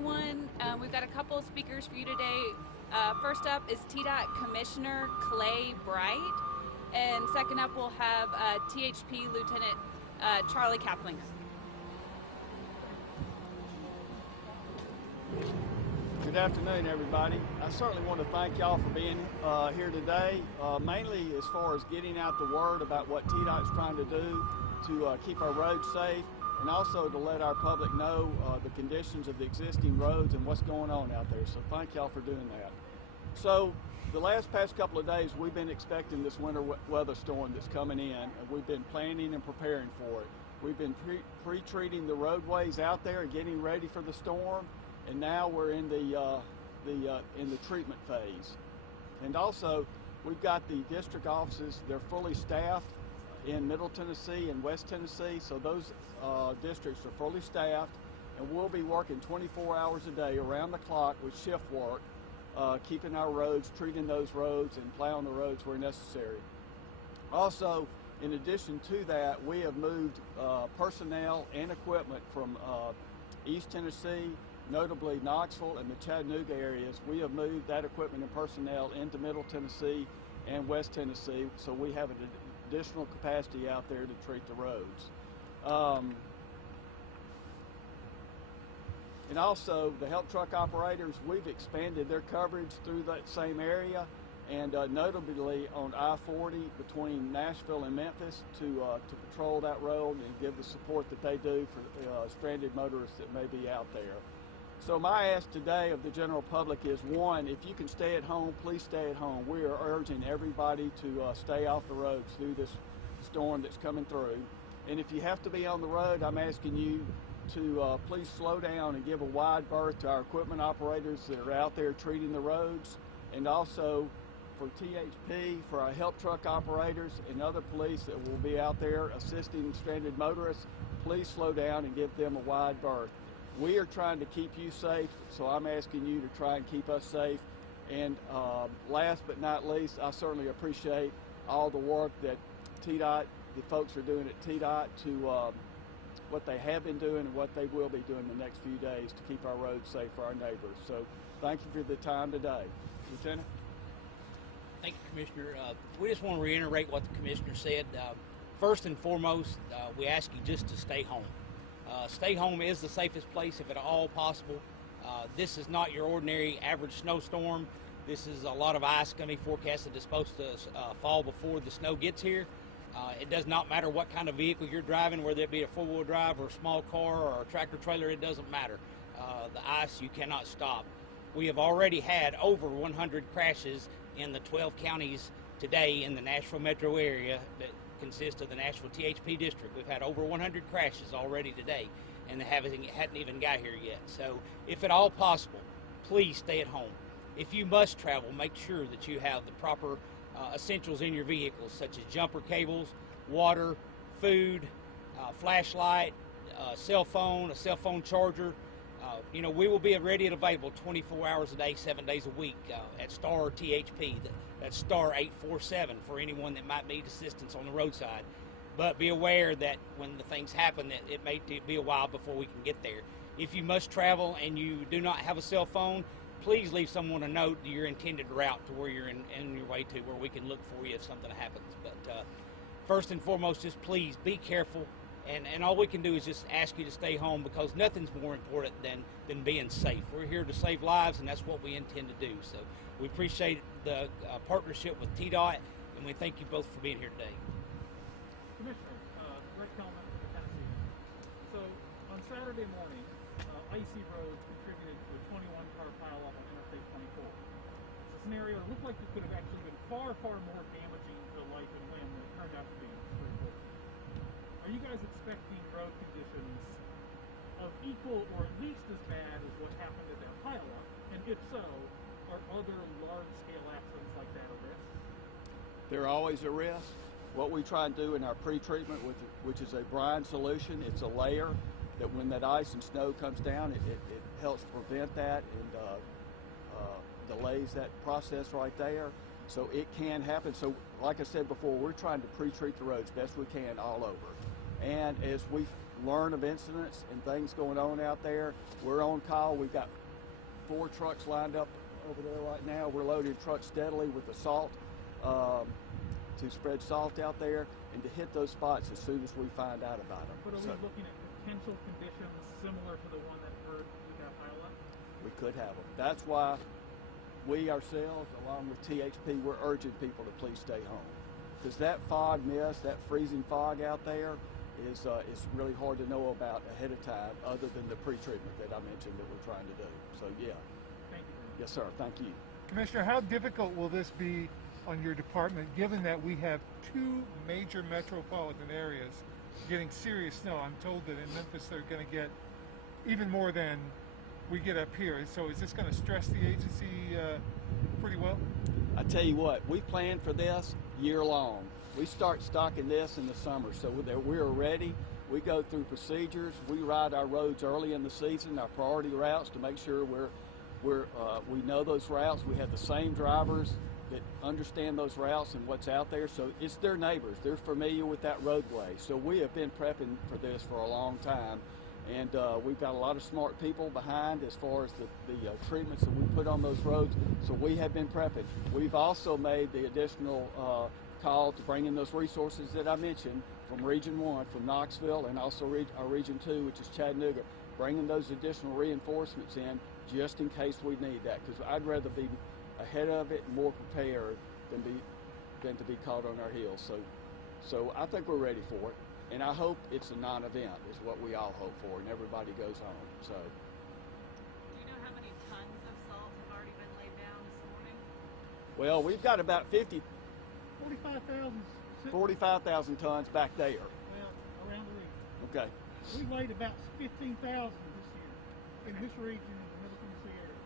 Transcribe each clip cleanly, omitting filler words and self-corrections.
everyone. We've got a couple of speakers for you today. First up is TDOT Commissioner Clay Bright, and second up we'll have THP Lieutenant Charlie Kapling. Good afternoon, everybody. I certainly want to thank y'all for being here today, mainly as far as getting out the word about what TDOT is trying to do to keep our roads safe, and also to let our public know the conditions of the existing roads and what's going on out there. So thank y'all for doing that. So the past couple of days, we've been expecting this winter weather storm that's coming in, and we've been planning and preparing for it. We've been pre-treating the roadways out there and getting ready for the storm, and now we're in the treatment phase. And also, we've got the district offices. They're fully staffed in Middle Tennessee and West Tennessee, so those districts are fully staffed, and we'll be working 24 hours a day around the clock with shift work, keeping our roads, treating those roads, and plowing the roads where necessary. Also, in addition to that, we have moved personnel and equipment from East Tennessee, notably Knoxville and the Chattanooga areas. We have moved that equipment and personnel into Middle Tennessee and West Tennessee, so we have an additional capacity out there to treat the roads. And also, the help truck operators, we've expanded their coverage through that same area, and notably on I-40 between Nashville and Memphis to patrol that road and give the support that they do for stranded motorists that may be out there. So my ask today of the general public is, one, if you can stay at home, please stay at home. We are urging everybody to stay off the roads through this storm that's coming through. And if you have to be on the road, I'm asking you to please slow down and give a wide berth to our equipment operators that are out there treating the roads, and also for THP, for our help truck operators and other police that will be out there assisting stranded motorists, please slow down and give them a wide berth. We are trying to keep you safe, so I'm asking you to try and keep us safe. And last but not least, I certainly appreciate all the work that TDOT, the folks are doing at TDOT, to what they have been doing and what they will be doing the next few days to keep our roads safe for our neighbors. So thank you for the time today. Lieutenant? Thank you, Commissioner. We just want to reiterate what the Commissioner said. First and foremost, we ask you just to stay home. Stay home is the safest place if at all possible. This is not your ordinary average snowstorm. This is a lot of ice going to be forecasted that's supposed to fall before the snow gets here. It does not matter what kind of vehicle you're driving, whether it be a four-wheel drive or a small car or a tractor trailer, it doesn't matter. The ice you cannot stop. We have already had over 100 crashes in the 12 counties today in the Nashville metro area that consist of the Nashville THP district. We've had over 100 crashes already today, and they hadn't even got here yet. So if at all possible, please stay at home. If you must travel, make sure that you have the proper essentials in your vehicles, such as jumper cables, water, food, flashlight, a cell phone charger. We will be ready and available 24 hours a day, 7 days a week at Star THP. That's Star 847 for anyone that might need assistance on the roadside. But be aware that when the things happen, that it may be a while before we can get there. If you must travel and you do not have a cell phone, please leave someone a note to your intended route to where you're in your way to, where we can look for you if something happens. But first and foremost, just please be careful. And all we can do is just ask you to stay home, because nothing's more important than being safe. We're here to save lives, and that's what we intend to do. So we appreciate the partnership with TDOT, and we thank you both for being here today. Commissioner, Greg Kelman from Tennessee. So on Saturday morning, icy roads contributed to a 21-car pileup on Interstate 24. It's a scenario that looked like it could have actually been far, far more damaging to life and limb than it turned out to be. Are you guys expecting road conditions of equal or at least as bad as what happened at that pileup? And if so, are other large-scale accidents like that a risk? They're always a risk. What we try and do in our pre-treatment, which is a brine solution, it's a layer that when that ice and snow comes down, it helps prevent that and delays that process right there. So it can happen. So like I said before, we're trying to pre-treat the roads best we can all over. And as we learn of incidents and things going on out there. We're on call. We've got 4 trucks lined up over there right now. We're loading trucks steadily with the salt to spread salt out there and to hit those spots as soon as we find out about them. But are we looking at potential conditions similar to the one that occurred with that pileup? We could have them. That's why we ourselves, along with THP, we're urging people to please stay home. Because that fog mist, that freezing fog out there is really hard to know about ahead of time, other than the pre-treatment that I mentioned that we're trying to do. So yeah. Thank you. Yes, sir. Thank you. Commissioner, how difficult will this be on your department, given that we have 2 major metropolitan areas getting serious snow? I'm told that in Memphis they're going to get even more than we get up here. So is this going to stress the agency pretty well? I tell you what, we plan for this year long. We start stocking this in the summer, so we're ready. We go through procedures. We ride our roads early in the season, our priority routes, to make sure we know those routes. We have the same drivers that understand those routes and what's out there. So it's their neighbors. They're familiar with that roadway. So we have been prepping for this for a long time. And we've got a lot of smart people behind as far as the treatments that we put on those roads. So we have been prepping. We've also made the additional call to bring in those resources that I mentioned from Region 1, from Knoxville, and also our Region 2, which is Chattanooga, bringing those additional reinforcements in just in case we need that. Because I'd rather be ahead of it and more prepared than to be caught on our heels. So I think we're ready for it. And I hope it's a non-event, is what we all hope for, and everybody goes home. So. Do you know how many tons of salt have already been laid down this morning? Well, we've got about 45,000 tons back there. well, around the region. Okay. We laid about 15,000 this year in this region in the Middle Tennessee area.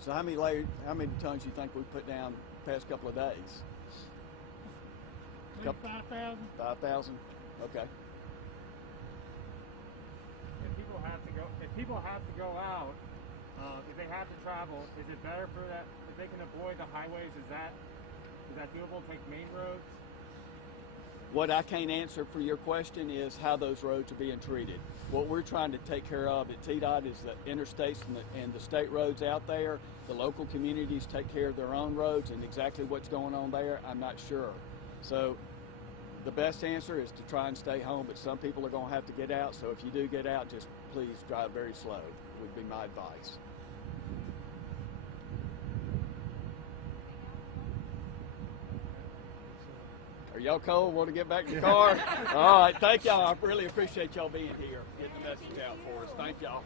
So how many tons you think we put down the past couple of days? Maybe 5,000. 5,000? Okay. If people have to go out, if they have to travel, is it better for that if they can avoid the highways? Is that doable? Take main roads? What I can't answer for your question is how those roads are being treated. What we're trying to take care of at TDOT is the interstates and the state roads out there. The local communities take care of their own roads, and exactly what's going on there, I'm not sure. So the best answer is to try and stay home, but some people are going to have to get out. So if you do get out, just please drive very slow, would be my advice. Are y'all cold? Want to get back to the car? All right, thank y'all. I really appreciate y'all being here, getting the message out for us. Thank y'all.